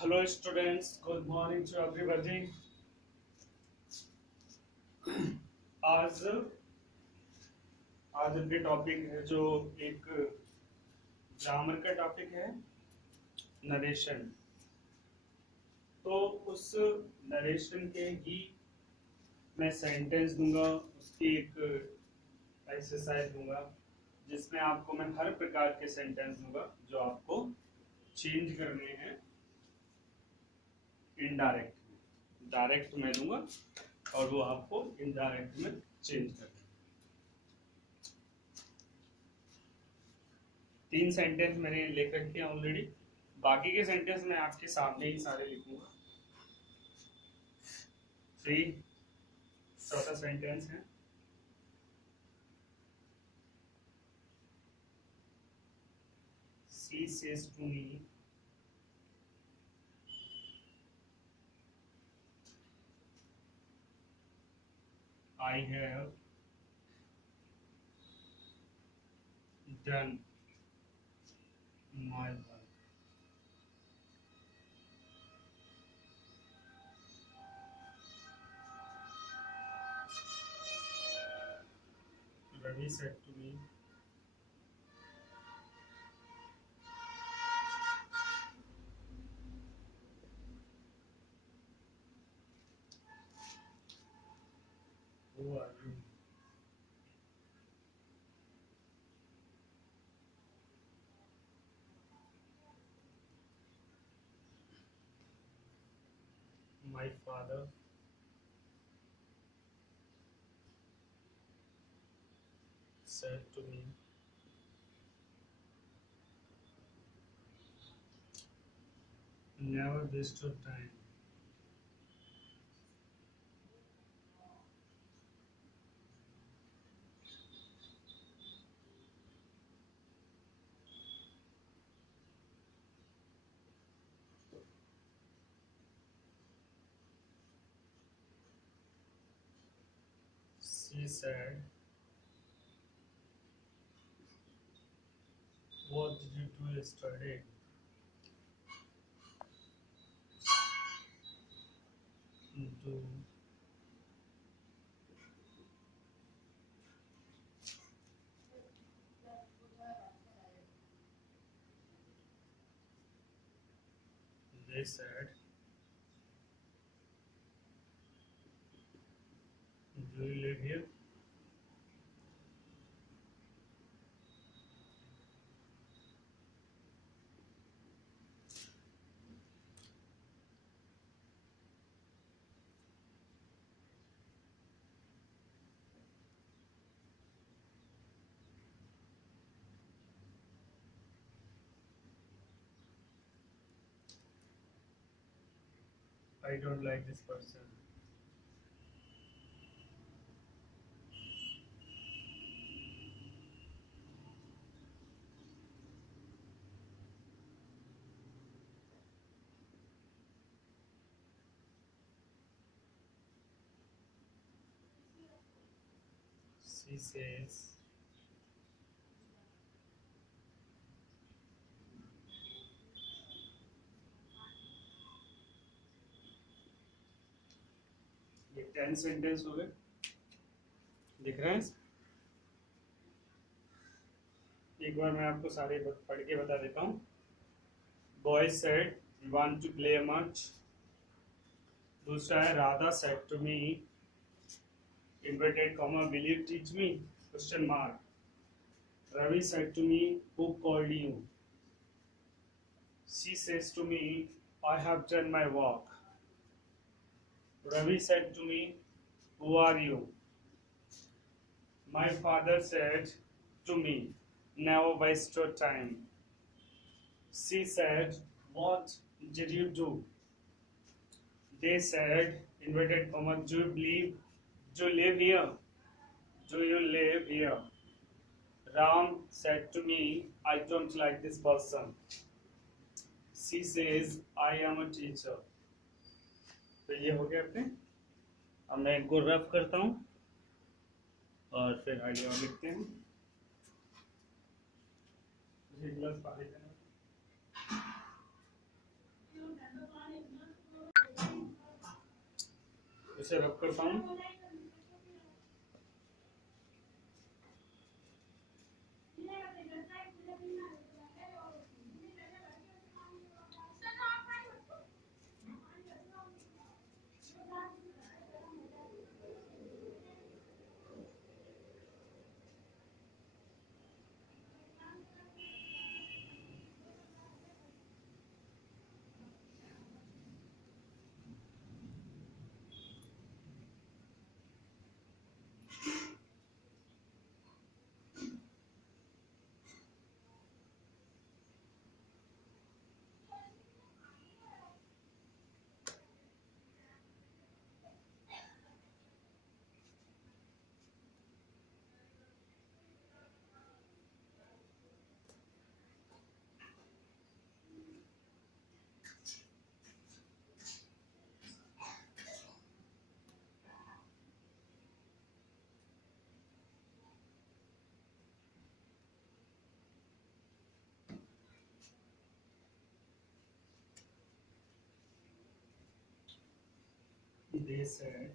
Hello students, good morning to everybody. आज आज के टॉपिक है जो एक ग्रामर का टॉपिक है, नरेशन। तो उस नरेशन के ही मैं सेंटेंस दूंगा, उसकी एक एक्सरसाइज दूंगा जिसमें आपको मैं हर प्रकार के सेंटेंस दूंगा जो आपको चेंज करने हैं इनडायरेक्ट। डायरेक्ट मैं दूंगा और वो आपको इनडायरेक्ट में चेंज करना। 3 सेंटेंस मैंने लिख रखे हैं ऑलरेडी, बाकी के सेंटेंस मैं आपके सामने ही सारे लिखूंगा। 3 चौथा सेंटेंस है, she says to me I have done my work. Ravi said to me, who are you? My father said to me, never waste your time. She said, what did you do yesterday? Do they said, do you live here? I don't like this person. She says, ये 10 sentence हो गए, दिख रहे हैं? एक बार मैं आपको सारे पढ़ के बता देता हूँ। Boys said we want to play much. दूसरा है Radha said to me inverted comma will you teach me question mark. Ravi said to me who called you. She says to me I have done my work. Ravi said to me who are you. My father said to me never waste your time. She said, what did you do? They said, inverted comma, do you live here? Do you live here? Ram said to me, I don't like this person. She says, I am a teacher. तो ये हो गया अपने। अब मैं इनको rough करता हूँ और फिर आइडिया लिखते हैं। एक गिलास पानी देना। इसे रब करता हूँ। They said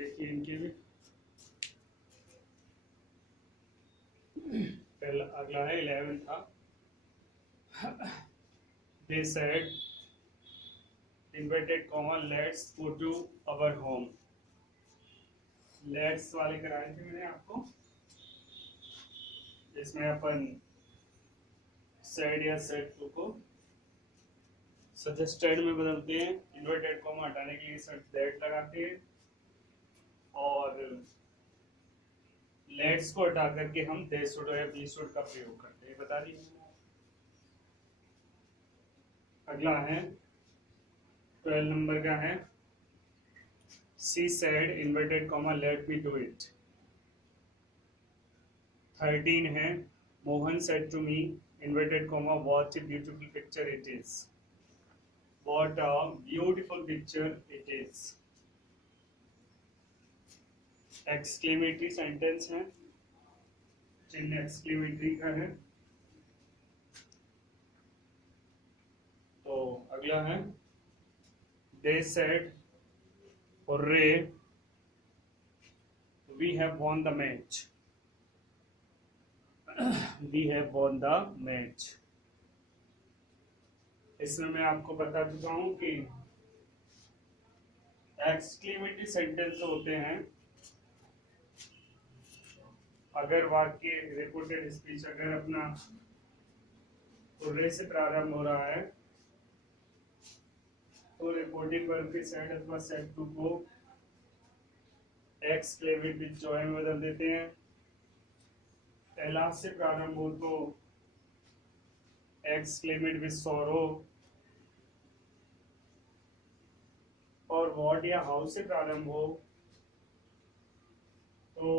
देखिए इनके भी। पहला अगला है 11 था। They said inverted comma let's go to our home. Let's वाले कराए थे मैंने आपको, इसमें अपन सेड या सेड टू को सजेस्टेड में बदलते हैं। इन्वर्टेड कॉमा हटाने के लिए सेड दैट लगाते हैं और लेट्स को हटा करके हम दे शुड या बी शुड का प्रयोग करते हैं, बता दीजिए। अगला है 12 नंबर का है she said inverted comma let me do it. 13 है Mohan said to me inverted comma what a beautiful picture it is. What a beautiful picture it is. Exclamatory sentence है, चिन्ह एक्सक्लेमेटरी का है। तो अगला है they said hurray we have won the match. We have won the match. इसमें मैं आपको बता चुका हूं कि एक्सक्लेमेटरी सेंटेंस होते हैं अगर वाक्य रिपोर्टेड स्पीच अगर अपना हुर्रे से प्रारंभ हो रहा है तो रिपोर्टिंग वर्ब के सेड अथवा सेड टू को एक्सक्लेमेट विद जॉय में बदल देते हैं। एलास से प्रारंभ हो तो एक्सक्लेमेट विद सॉरो, और व्हाट या हाउ से प्रारंभ हो तो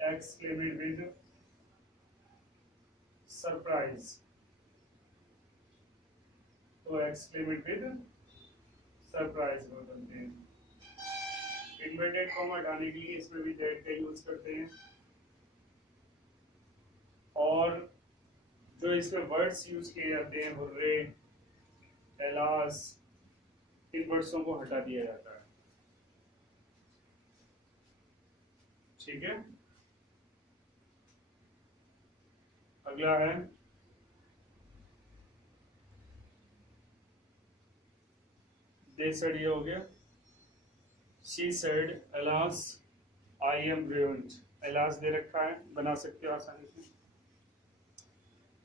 एक्सक्लेमेट विद सरप्राइज। तो एक्सक्लेमेट विद सरप्राइज बदलते हैं। इन्वर्टेड कॉमा हटाने के लिए इसमें भी दैट का यूज करते हैं और जो इसमें वर्ड्स यूज किए जाते हैं हुर्रे एलास, इन वर्ड्सों को हटा दिया जाता है। ठीक है। अगला है दे सेड, ये हो गया। She said alas I am ruined। Alas दे रखा है, बना सकते हो आसानी से।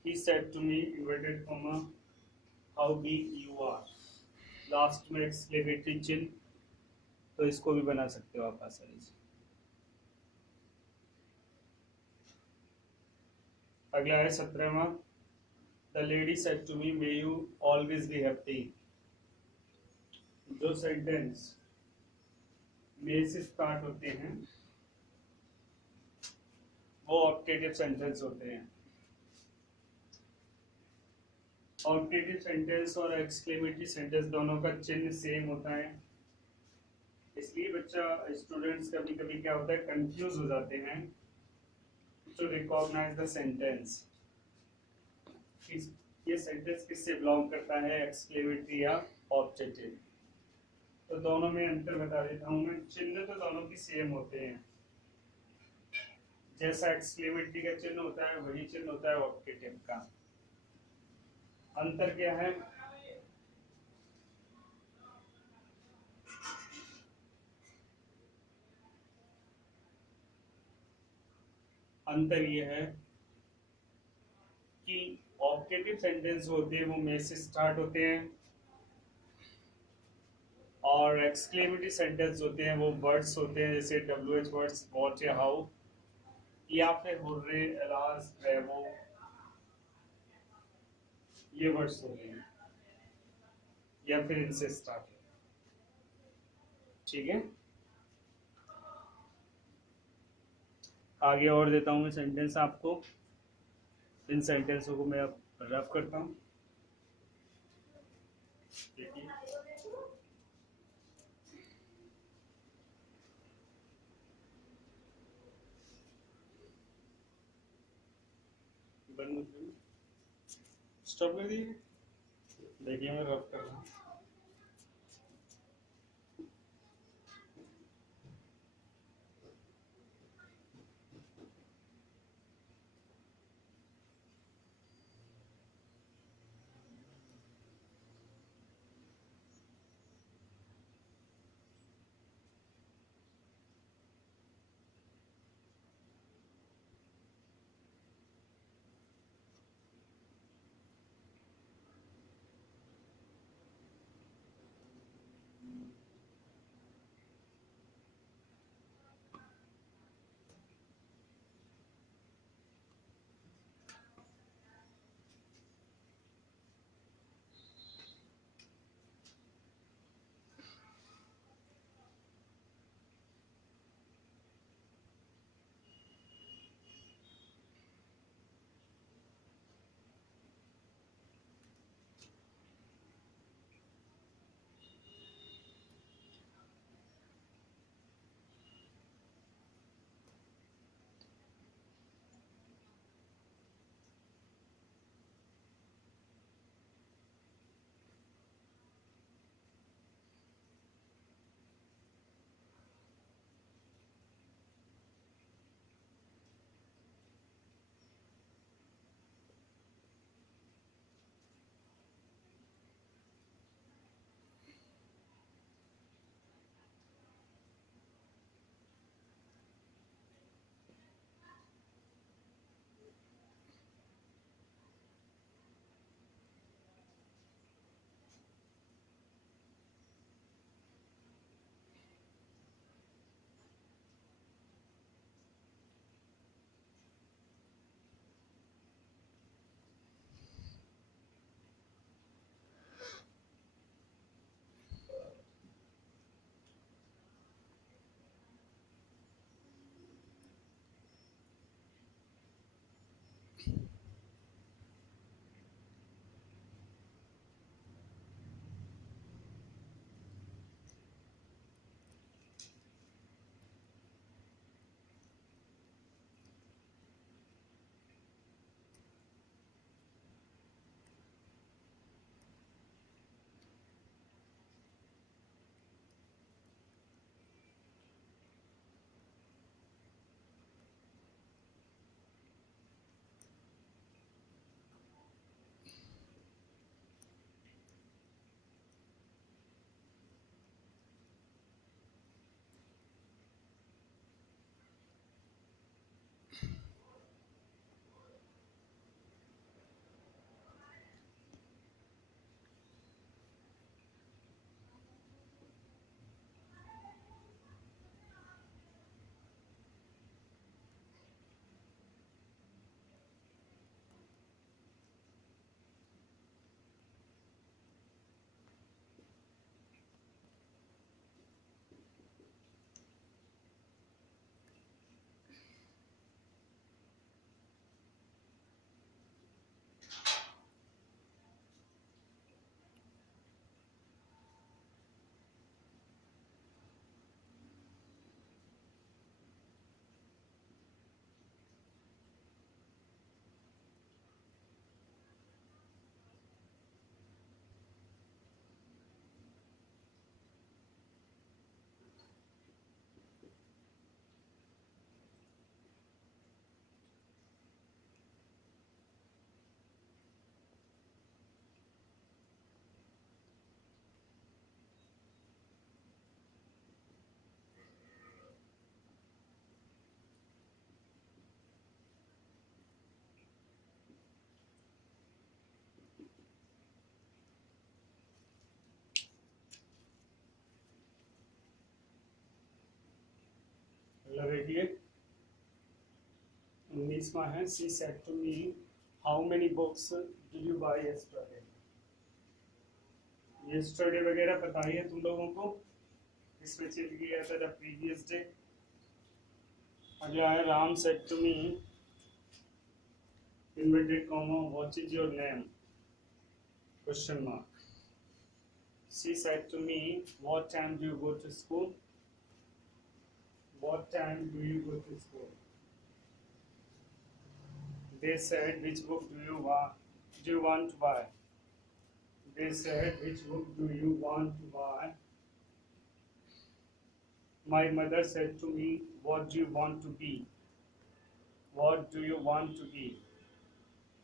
He said to me inverted comma how big you are। Last में एक्सक्लेमेटरी चिन्ह, तो इसको भी बना सकते हो आप आसानी से। अगला है 17वां the lady said to me may you always be happy. जो सेंटेंस मे से स्टार्ट होते हैं वो ऑप्टेटिव सेंटेंस होते हैं। ऑप्टेटिव सेंटेंस और एक्सक्लेमेटरी सेंटेंस दोनों का चिन्ह सेम होता है, इसलिए बच्चा स्टूडेंट्स कभी कभी क्या होता है कंफ्यूज हो जाते हैं टू रिकॉग्नाइज द सेंटेंस। ये सेंटेंस किससे बिलोंग करता है, एक्सक्लेमेटरी या ऑब्जेक्टिव। तो दोनों में अंतर बता देता हूं मैं। चिन्ह तो दोनों की सेम होते हैं, जैसा एक्सक्लेमेटरी का चिन्ह होता है वही चिन्ह होता है ऑब्जेक्टिव का। अंतर क्या है, अंतर ये है कि ऑब्जेक्टिव सेंटेंस होते हैं वो मे से स्टार्ट होते हैं और एक्सक्लेमेटरी सेंटेंस होते हैं वो वर्ड्स होते हैं जैसे WH वर्ड्स व्हाट या हाउ या फिर हुर्रे एलास ब्रेवो, ये वर्ड्स होते हैं या फिर इनसे स्टार्ट। ठीक है। आगे और देता हूं मैं सेंटेंस आपको, इन सेंटेंसों को मैं अब रफ करता हूं। देखिए स्टॉप कर दिए। देखिए मैं रफ कर रहा हूं। देखिए 19वां है, she said to me how many books did you buy yesterday. Yesterday वगैरह पता ही है तुम लोगों को, इसमें चल गया था द प्रीवियस डे। अगला है Ram said to me inverted comma what is your name question mark. She said to me what time do you go to school, what time do you go to school. They said, which book do you want to buy? They said, which book do you want to buy? My mother said to me, what do you want to be? What do you want to be?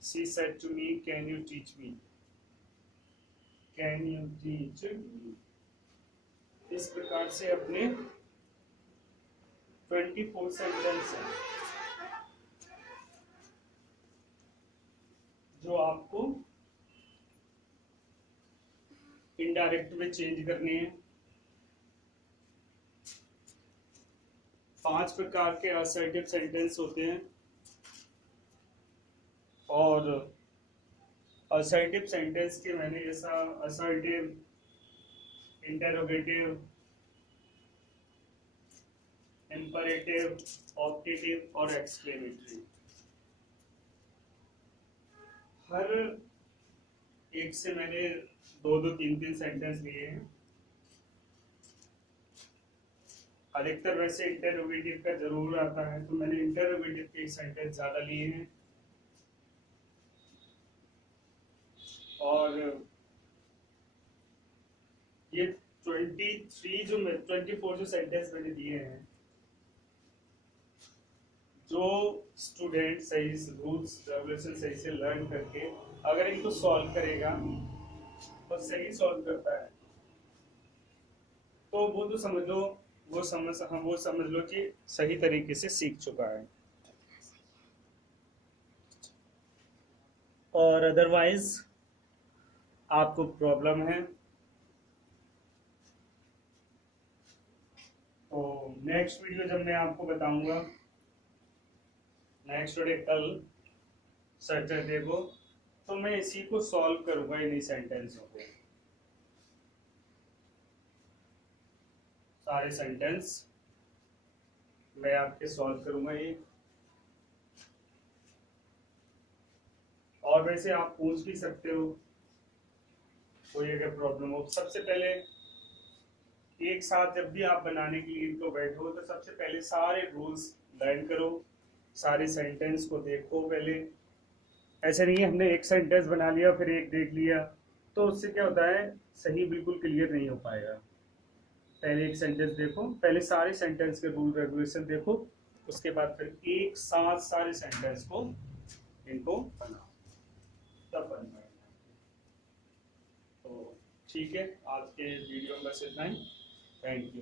She said to me, can you teach me? Can you teach me? इस प्रकार से अपने 24 sentence हैं जो आपको indirect में change करने हैं। 5 प्रकार के असर्टिव सेंटेंस होते हैं और असर्टिव सेंटेंस के मैंने जैसा असर्टिव, इंटरोगेटिव, इंपरेटिव, ऑप्टेटिव और एक्सक्लेमेटरी, हर एक से मैंने 2-2, 3-3 सेंटेंस लिए हैं। अधिकतर वैसे इंटरोगेटिव का जरूर आता है, तो मैंने इंटरोगेटिव के सेंटेंस ज्यादा लिए हैं। और ये 24 जो सेंटेंस मैंने दिए हैं, जो स्टूडेंट सही रूल्स रेगुलेशन सही से लर्न करके अगर इनको सॉल्व करेगा और सही सॉल्व करता है तो वो तो समझ लो, वो समझ लो कि सही तरीके से सीख चुका है। और अदरवाइज आपको प्रॉब्लम है तो नेक्स्ट वीडियो जब मैं आपको बताऊंगा, नेक्स्ट डे कल सैटरडे को, तो मैं इसी को सॉल्व करूंगा, इन्हीं सेंटेंसों को, सारे सेंटेंस मैं आपके सॉल्व करूंगा। ये और वैसे आप पूछ भी सकते हो कोई अगर प्रॉब्लम हो। सबसे पहले एक साथ जब भी आप बनाने के लिए इनको बैठो तो सबसे पहले सारे रूल्स लर्न करो, सारे सेंटेंस को देखो पहले। ऐसे नहीं है हमने एक सेंटेंस बना लिया फिर एक देख लिया, तो उससे क्या होता है सही बिल्कुल क्लियर नहीं हो पाएगा। पहले एक सेंटेंस देखो, पहले सारे सेंटेंस के रूल रेगुलेशन देखो, उसके बाद फिर एक साथ सारे सेंटेंस को इनको बनाओ, तब बन पाएगा। तो ठीक है, आज के वीडियो में बस इतना ही। Thank you.